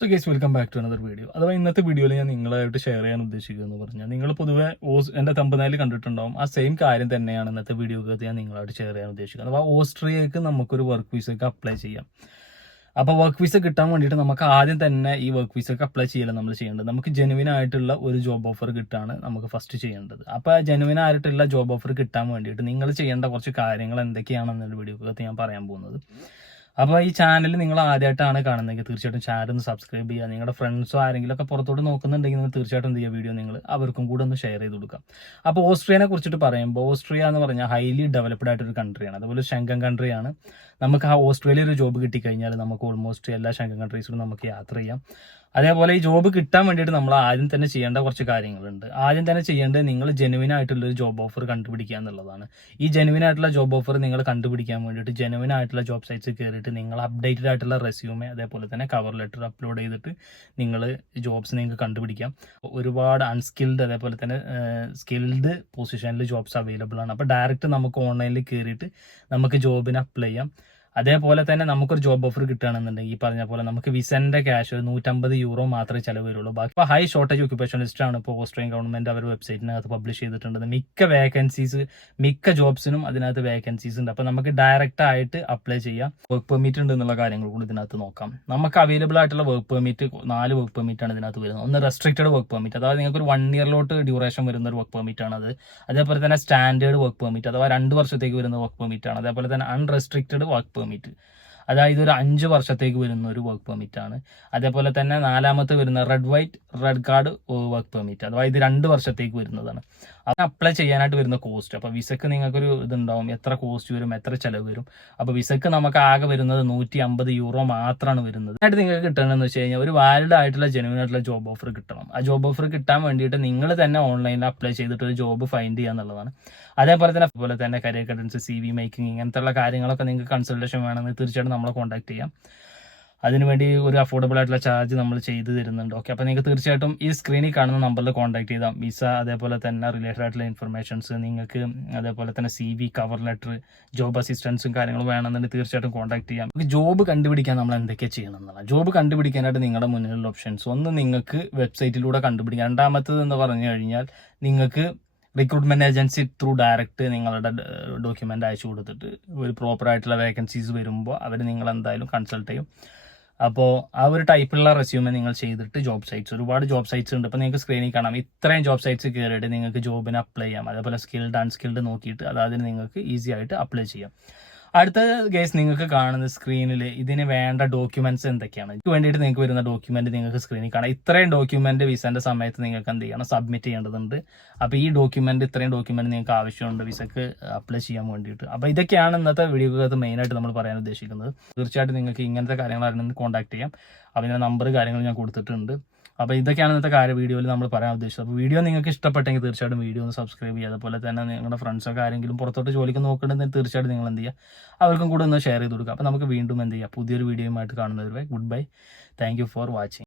So guys welcome back to another video. അഥവാ ഇന്നത്തെ വീഡിയോയിൽ ഞാൻ നിങ്ങളായിട്ട് ഷെയർ ചെയ്യാൻ ഉദ്ദേശിക്കുന്നത് പറഞ്ഞാൽ നിങ്ങൾ പൊതുവെ എൻ്റെ തമ്പനയിൽ കണ്ടിട്ടുണ്ടാവും. ആ സെയിം കാര്യം തന്നെയാണ് ഇന്നത്തെ വീഡിയോക്ക് ഞാൻ നിങ്ങളായിട്ട് ഷെയർ ചെയ്യാൻ ഉദ്ദേശിക്കുന്നത്. അഥവാ ഓസ്ട്രിയക്ക് നമുക്കൊരു വർക്ക് വിസയ്ക്ക് അപ്ലൈ ചെയ്യാം. അപ്പോൾ വർക്ക് വിസ കിട്ടാൻ വേണ്ടിയിട്ട് നമുക്ക് ആദ്യം തന്നെ ഈ വർക്ക് വിസയ്ക്ക് അപ്ലൈ ചെയ്യല നമ്മൾ ചെയ്യേണ്ടത്. നമുക്ക് ജെനുവിൻ ആയിട്ടുള്ള ഒരു ജോബ് ഓഫർ കിട്ടാണ് നമുക്ക് ഫസ്റ്റ് ചെയ്യേണ്ടത്. അപ്പോൾ ആ ജെനുവിൻ ആയിട്ടുള്ള ജോബ് ഓഫർ കിട്ടാൻ വേണ്ടിയിട്ട് നിങ്ങൾ ചെയ്യേണ്ട കുറച്ച് കാര്യങ്ങൾ എന്തൊക്കെയാണെന്നൊരു വീഡിയോക്കകത്ത് ഞാൻ പറയാൻ പോകുന്നത്. അപ്പോൾ ഈ ചാനൽ നിങ്ങൾ ആദ്യമായിട്ടാണ് കാണുന്നതെങ്കിൽ തീർച്ചയായിട്ടും ചാനൽ ഒന്ന് സബ്സ്ക്രൈബ് ചെയ്യുക. നിങ്ങളുടെ ഫ്രണ്ട്സോ ആരെങ്കിലും ഒക്കെ പുറത്തോട്ട് നോക്കുന്നുണ്ടെങ്കിൽ നിങ്ങൾ തീർച്ചയായിട്ടും എന്ത് ചെയ്യുക, വീഡിയോ നിങ്ങൾ അവർക്കും കൂടെ ഒന്ന് ഷെയർ ചെയ്ത് കൊടുക്കാം. അപ്പോൾ ഓസ്ട്രിയനെ കുറിച്ചിട്ട് പറയുമ്പോൾ ഓസ്ട്രിയ എന്ന് പറഞ്ഞാൽ ഹൈലി ഡെവലപ്ഡ് ആയിട്ടൊരു കൺട്രിയാണ്. അതുപോലെ ഷെങ്കൻ കൺട്രിയാണ്. നമുക്ക് ആ ഓസ്ട്രേലിയയിൽ ഒരു ജോബ് കിട്ടിക്കഴിഞ്ഞാൽ നമുക്ക് ഓൾമോസ്റ്റ് എല്ലാ ഷെങ്കൻ കൺട്രീസിലും നമുക്ക് യാത്ര ചെയ്യാം. അതേപോലെ ഈ ജോബ് കിട്ടാൻ വേണ്ടിയിട്ട് നമ്മൾ ആദ്യം തന്നെ ചെയ്യേണ്ട കുറച്ച് കാര്യങ്ങളുണ്ട്. ആദ്യം തന്നെ ചെയ്യേണ്ടത് നിങ്ങൾ ജെനുവിൻ ആയിട്ടുള്ള ഒരു ജോബ് ഓഫർ കണ്ടുപിടിക്കുക എന്നുള്ളതാണ്. ഈ ജെനുവിൻ ആയിട്ടുള്ള ജോബ് ഓഫർ നിങ്ങൾ കണ്ടുപിടിക്കാൻ വേണ്ടിയിട്ട് ജെനുവിൻ ആയിട്ടുള്ള ജോബ് സൈറ്റ്സിൽ കയറിയിട്ട് നിങ്ങൾ അപ്ഡേറ്റഡ് ആയിട്ടുള്ള റെസ്യൂമെ അതേപോലെ തന്നെ കവർ ലെറ്റർ അപ്ലോഡ് ചെയ്തിട്ട് നിങ്ങൾ ജോബ്സ് നിങ്ങൾക്ക് കണ്ടുപിടിക്കാം. ഒരുപാട് അൺസ്കിൽഡ് അതേപോലെ തന്നെ സ്കിൽഡ് പൊസിഷനിൽ ജോബ്സ് അവൈലബിൾ ആണ്. അപ്പോൾ ഡയറക്റ്റ് നമുക്ക് ഓൺലൈനിൽ കയറിയിട്ട് നമുക്ക് ജോബിന് അപ്ലൈ ചെയ്യാം. അതേപോലെ തന്നെ നമുക്കൊരു ജോബ് ഓഫർ കിട്ടുകയാണെന്നുണ്ടെങ്കിൽ ഈ പറഞ്ഞ പോലെ നമുക്ക് വിസന്റെ ക്യാഷ് ഒരു 150 യൂറോ മാത്രമേ ചിലവ് വരുള്ളൂ. ബാക്കി ഇപ്പോൾ ഹൈ ഷോർട്ടേജ് ഒക്യുപ്പേഷൻ ലിസ്റ്റ് ആണ് ഇപ്പോൾ ഓസ്ട്രിയൻ ഗവൺമെന്റ് അവർ വെബ്സൈറ്റിനകത്ത് പബ്ലിഷ് ചെയ്തിട്ടുണ്ട്. മിക്ക ജോബ്സിനും അതിനകത്ത് വേക്കൻസീസ് ഉണ്ട്. അപ്പോൾ നമുക്ക് ഡയറക്റ്റ് ആയിട്ട് അപ്ലൈ ചെയ്യാം. വർക്ക് പെർമിറ്റ് ഉണ്ട് എന്നുള്ള കാര്യങ്ങൾ കൂടി ഇതിനകത്ത് നോക്കാം. നമുക്ക് അവൈലബിൾ ആയിട്ടുള്ള വർക്ക് പെർമിറ്റ് 4 വർക്ക് പെർമിറ്റ് ആണ് ഇതിനകത്ത് വരുന്നത്. ഒന്ന് റെസ്ട്രിക്റ്റഡ് വർക്ക് പെർമിറ്റ്, അതായത് നിങ്ങൾക്ക് ഒരു 1 ഇയറിലോട്ട് ഡ്യൂറേഷൻ വരുന്ന ഒരു വർക്ക് പെർമിറ്റ് ആണ് അത്. അതേപോലെ തന്നെ സ്റ്റാൻഡേർഡ് വർക്ക് പെർമിറ്റ്, അഥവാ 2 വർഷത്തേക്ക് വരുന്ന വർക്ക് പെർമിറ്റ് ആണ്. അതേപോലെ തന്നെ അൺറെസ്ട്രിക്റ്റഡ് വർക്ക് പെർമിറ്റ്, അതായത് ഒരു 5 വർഷത്തേക്ക് വരുന്ന ഒരു വർക്ക് പെർമിറ്റ് ആണ്. അതേപോലെ തന്നെ 4ാമത്തെ വരുന്ന റെഡ് കാർഡ് വർക്ക് പെർമിറ്റ്, അഥവാ ഇത് 2 വർഷത്തേക്ക് വരുന്നതാണ്. അത് അപ്ലൈ ചെയ്യാനായിട്ട് വരുന്ന കോസ്റ്റ്, അപ്പോൾ വിസക്ക് നിങ്ങൾക്കൊരു ഇതുണ്ടാവും, എത്ര കോസ്റ്റ് വരും, എത്ര ചിലവ് വരും. അപ്പോൾ വിസക്ക് നമുക്ക് ആകെ വരുന്നത് 150 യൂറോ മാത്രമാണ് വരുന്നത്. ആയിട്ട് നിങ്ങൾക്ക് കിട്ടണമെന്ന് വെച്ച് കഴിഞ്ഞാൽ ഒരു വാലിഡ് ആയിട്ടുള്ള ജെനുവിൻ ആയിട്ടുള്ള ജോബ് ഓഫർ കിട്ടണം. ആ ജോബ് ഓഫർ കിട്ടാൻ വേണ്ടിയിട്ട് നിങ്ങൾ തന്നെ ഓൺലൈനിൽ അപ്ലൈ ചെയ്തിട്ട് ഒരു ജോബ് ഫൈൻഡ് ചെയ്യുക എന്നുള്ളതാണ്. അതേപോലെ തന്നെ കരിയർ ഗൈഡൻസ്, CV മേക്കിംഗ്, ഇങ്ങനത്തെ കാര്യങ്ങളൊക്കെ നിങ്ങൾക്ക് കൺസൾട്ടേഷൻ വേണമെങ്കിൽ തീർച്ചയായിട്ടും നമ്മളെ കോൺടാക്ട് ചെയ്യാം. അതിനുവേണ്ടി ഒരു അഫോർഡബിൾ ആയിട്ടുള്ള ചാർജ് നമ്മൾ ചെയ്തു തരുന്നുണ്ട്. ഓക്കെ, അപ്പോൾ നിങ്ങൾക്ക് തീർച്ചയായിട്ടും ഈ സ്ക്രീനിൽ കാണുന്ന നമ്പറിൽ കോൺടാക്ട് ചെയ്താൽ വിസ അതേപോലെ തന്നെ റിലേറ്റഡ് ആയിട്ടുള്ള ഇൻഫർമേഷൻസ് നിങ്ങൾക്ക്, അതേപോലെ തന്നെ CV, കവർ ലെറ്റർ, ജോബ് അസിസ്റ്റൻസും കാര്യങ്ങളും വേണമെന്നുണ്ടെങ്കിൽ തീർച്ചയായിട്ടും കോൺടാക്ട് ചെയ്യാം. നമുക്ക് ജോബ് കണ്ടുപിടിക്കാൻ നമ്മൾ എന്തൊക്കെ ചെയ്യണം എന്നുള്ളത്. ജോബ് കണ്ടുപിടിക്കാനായിട്ട് നിങ്ങളുടെ മുന്നിലുള്ള ഓപ്ഷൻസ്, ഒന്ന് നിങ്ങൾക്ക് വെബ്സൈറ്റിലൂടെ കണ്ടുപിടിക്കാം. രണ്ടാമത്തത് എന്ന് പറഞ്ഞു കഴിഞ്ഞാൽ നിങ്ങൾക്ക് റിക്രൂട്ട്മെന്റ് ഏജൻസി ത്രൂ ഡയറക്റ്റ് നിങ്ങളുടെ ഡോക്യുമെന്റ് അയച്ചു കൊടുത്തിട്ട് ഒരു പ്രോപ്പർ ആയിട്ടുള്ള വേക്കൻസീസ് വരുമ്പോൾ അവർ നിങ്ങൾ എന്തായാലും കൺസൾട്ട് ചെയ്യും. അപ്പോൾ ആ ഒരു ടൈപ്പിലുള്ള റെസ്യൂമെ നിങ്ങൾ ചെയ്തിട്ട് ജോബ് സൈറ്റ്സ്, ഒരുപാട് ജോബ് സൈറ്റ്സ് ഉണ്ട്. അപ്പോൾ നിങ്ങൾക്ക് സ്ക്രീനിൽ കാണാം, ഇത്രയും ജോബ് സൈറ്റ്സ് കയറിയിട്ട് നിങ്ങൾക്ക് ജോബിന് അപ്ലൈ ചെയ്യാം. അതേപോലെ സ്കിൽഡ് അൺസ്കിൽഡ് നോക്കിയിട്ട് അതായത് നിങ്ങൾക്ക് ഈസി ആയിട്ട് അപ്ലൈ ചെയ്യാം. അടുത്ത കേസ് നിങ്ങൾക്ക് കാണുന്ന സ്ക്രീനിൽ ഇതിന് വേണ്ട ഡോക്യുമെന്റ്സ് എന്തൊക്കെയാണ്. ഇതിന് വേണ്ടിയിട്ട് നിങ്ങൾക്ക് വരുന്ന ഡോക്യുമെന്റ് നിങ്ങൾക്ക് സ്ക്രീനിൽ കാണാം. ഇത്രയും ഡോക്യുമെന്റ് വിസന്റെ സമയത്ത് നിങ്ങൾക്ക് എന്ത് ചെയ്യണം, സബ്മിറ്റ് ചെയ്യേണ്ടതുണ്ട്. അപ്പോൾ ഈ ഇത്രയും ഡോക്യുമെന്റ് നിങ്ങൾക്ക് ആവശ്യമുണ്ട് വിസക്ക് അപ്ലൈ ചെയ്യാൻ വേണ്ടിയിട്ട്. അപ്പോൾ ഇതൊക്കെയാണ് ഇന്നത്തെ വീഡിയോക്കകത്ത് മെയിനായിട്ട് നമ്മൾ പറയാൻ ഉദ്ദേശിക്കുന്നത്. തീർച്ചയായിട്ടും നിങ്ങൾക്ക് ഇങ്ങനത്തെ കാര്യങ്ങൾ അറിയുന്നത് കോൺടാക്ട് ചെയ്യാം. അപ്പോൾ ഇതിന്റെ നമ്പർ കാര്യങ്ങൾ ഞാൻ കൊടുത്തിട്ടുണ്ട്. അപ്പോൾ ഇതൊക്കെയാണ് ഇന്നത്തെ വീഡിയോയിൽ നമ്മൾ പറയാൻ ഉദ്ദേശിച്ചത്. അപ്പോൾ വീഡിയോ നിങ്ങൾക്ക് ഇഷ്ടപ്പെട്ടെങ്കിൽ തീർച്ചയായിട്ടും വീഡിയോ ഒന്ന് സബ്സ്ക്രൈബ് ചെയ്യുക. അതുപോലെ തന്നെ നിങ്ങളുടെ ഫ്രണ്ട്സൊക്കെ ആരെങ്കിലും പുറത്തോട്ട് ജോലിക്ക് നോക്കണമെങ്കിൽ തീർച്ചയായിട്ടും നിങ്ങൾ എന്ത് ചെയ്യുക, അവർക്കും കൂടെ ഒന്ന് ഷെയർ ചെയ്ത് കൊടുക്കുക. അപ്പോൾ നമുക്ക് വീണ്ടും എന്ത് ചെയ്യുക, പുതിയൊരു വീഡിയോയുമായിട്ട് കാണുന്നവരെ good bye. Thank you for watching.